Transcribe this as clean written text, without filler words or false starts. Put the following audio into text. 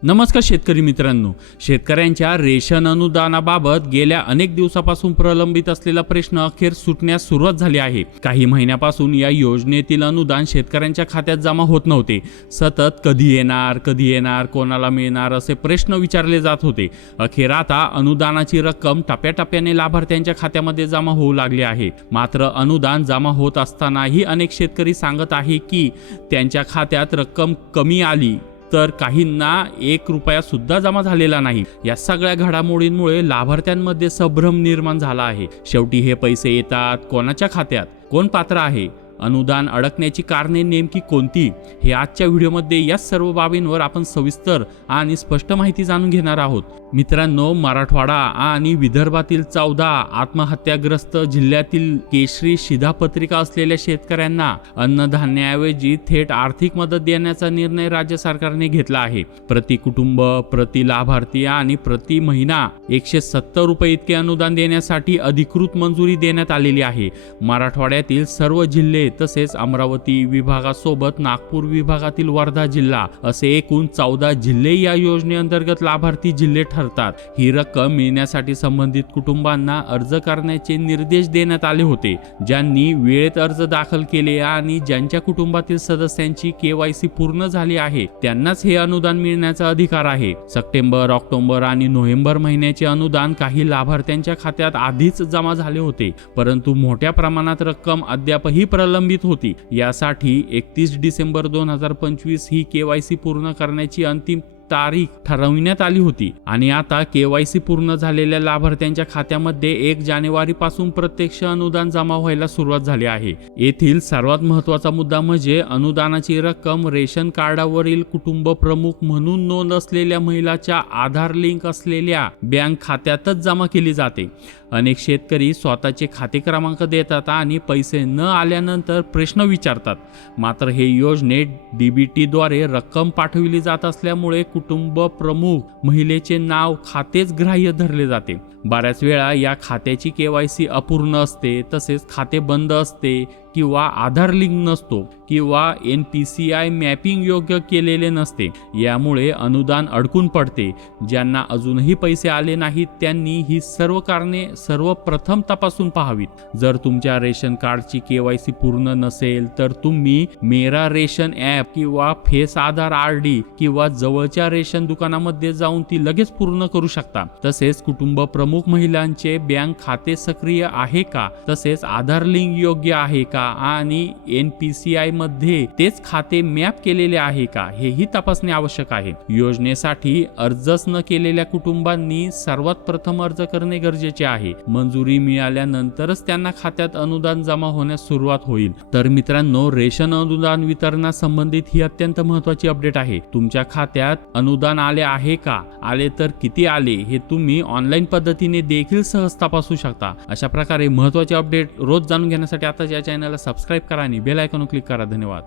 नमस्कार शेतकरी मित्रांनो, शेतकऱ्यांच्या रेशन अनुदानाबाबत गेल्या अनेक दिवसापासून प्रलंबित असलेला प्रश्न अखेर सुटण्यास सुरुवात झाली आहे। काही महिन्यापासून या योजनेतील अनुदान शेतकऱ्यांच्या खात्यात जमा होत नव्हते। सतत कधी येणार, कोणाला मिळणार असे प्रश्न विचारले जात होते। अखेर आता अनुदानाची रक्कम टप्प्याटप्प्याने लाभार्थ्यांच्या खात्यामध्ये जमा होऊ लागली आहे। मात्र अनुदान जमा होत असतानाही अनेक शेतकरी सांगत आहे की त्यांच्या खात्यात रक्कम कमी आली तर काहींना 1 रुपया सुद्धा जमा झालेला नाही। या सगळ्या घडामोडींमुळे लाभार्थ्यांमध्ये संभ्रम निर्माण झाला आहे। शेवटी हे पैसे येतात कोणाच्या खात्यात, कोण पात्र आहे, अनुदान अडकण्याची कारणे नेमकी कोणती, हे आजच्या व्हिडिओमध्ये या सर्व बाबींवर आपण सविस्तर आणि स्पष्ट माहिती जाणून घेणार आहोत। मित्रांनो, मराठवाडा आणि विदर्भातील 14 आत्महत्याग्रस्त जिल्ह्यातील केशरी शिधापत्रिका असलेल्या शेतकऱ्यांना अन्नधान्याऐवजी थेट आर्थिक मदत देण्याचा निर्णय राज्य सरकारने घेतला आहे। प्रति कुटुंब, प्रति लाभार्थी आणि प्रति महिना 170 रुपये इतके अनुदान देण्यासाठी अधिकृत मंजुरी देण्यात आलेली आहे। मराठवाड्यातील सर्व जिल्हे तसेच अमरावती विभागासोबत नागपूर विभागातील वर्धा जिल्हा असे एकूण 14 जिल्हे या योजनेअंतर्गत लाभार्थी जिल्हे ठरतात। ही रक्कम मिळण्यासाठी संबंधित कुटुंबांना अर्ज करण्याचे निर्देश देण्यात आले होते। ज्यांनी वेळेत अर्ज दाखल केले आणि ज्यांच्या कुटुंबातील सदस्यांची KYC पूर्ण झाली आहे त्यांनाच हे अनुदान मिळण्याचा अधिकार आहे। सप्टेंबर, ऑक्टोबर आणि नोव्हेंबर महिन्याचे अनुदान काही लाभार्थ्यांच्या खात्यात आधीच जमा झाले होते, परंतु मोठ्या प्रमाणात रक्कम अद्यापही प्रलंबित होती। यासाठी 31 डिसेंबर 2025 ही KYC पूर्ण करण्याची अंतिम तारीख ठरवण्यात आली होती आणि आता KYC पूर्ण झालेल्या लाभार्थ्यांच्या खात्यामध्ये 1 जानेवारी पासून प्रत्यक्ष अनुदान जमा व्हायला सुरुवात झाली आहे। येथील सर्वात महत्त्वाचा मुद्दा म्हणजे अनुदानाची रक्कम रेशन कार्डावरील कुटुंब प्रमुख म्हणून नोंद असलेल्या महिलाच्या आधार लिंक असलेल्या बँक खात्यातच जमा केली जाते। अनेक शेतकरी स्वतःचे खाते क्रमांक देतात आणि पैसे न आल्यानंतर प्रश्न विचारतात। मात्र हे योजनेत DBT द्वारे रक्कम पाठविली जात असल्यामुळे कुटुंब प्रमुख महिलेचे नाव खातेच ग्राह्य धरले जाते। बऱ्याच वेळा या खात्याची KYC अपूर्ण असते, तसेच खाते बंद असते किंवा आधार लिंक नसतो किंवा NPCI मॅपिंग योग्य केलेले नसते। यामुळे अनुदान अडकून पडते। ज्यांना अजूनही पैसे आले नाहीत त्यांनी ही सर्व कारणे सर्वप्रथम तपासून पाहावीत। जर तुमच्या रेशन कार्डची KYC पूर्ण नसेल तर तुम्ही मेरा रेशन ॲप किंवा फेस आधार RD किंवा जवळच्या रेशन दुकानामध्ये जाऊन ती लगेच पूर्ण करू शकता। तसेच कुटुंब प्रमुख महिलांचे बँक खाते सक्रिय आहे का, तसेच आधार लिंक योग्य आहे का आणि NPCI मध्ये तेच खाते मॅप केलेले आहे का, हेही तपासणे आवश्यक आहे। योजनेसाठी अर्जच न केलेल्या कुटुंबांनी सर्वात प्रथम अर्ज करणे गरजेचे आहे। मंजुरी मिळाल्यानंतरच त्यांना खात्यात अनुदान जमा होण्यास सुरुवात होईल। तर मित्रांनो, रेशन अनुदान वितरणासंबंधित ही अत्यंत महत्त्वाची अपडेट आहे। तुमच्या खात्यात अनुदान आले आहे का, आले तर किती आले हे तुम्ही ऑनलाईन पद्धतीने देखील सहज तपासू शकता। अशा प्रकारे महत्त्वाचे अपडेट रोज जाणून घेण्यासाठी आता या चॅनलला सबस्क्राइब करा आणि बेल आयकॉन क्लिक करा। धन्यवाद।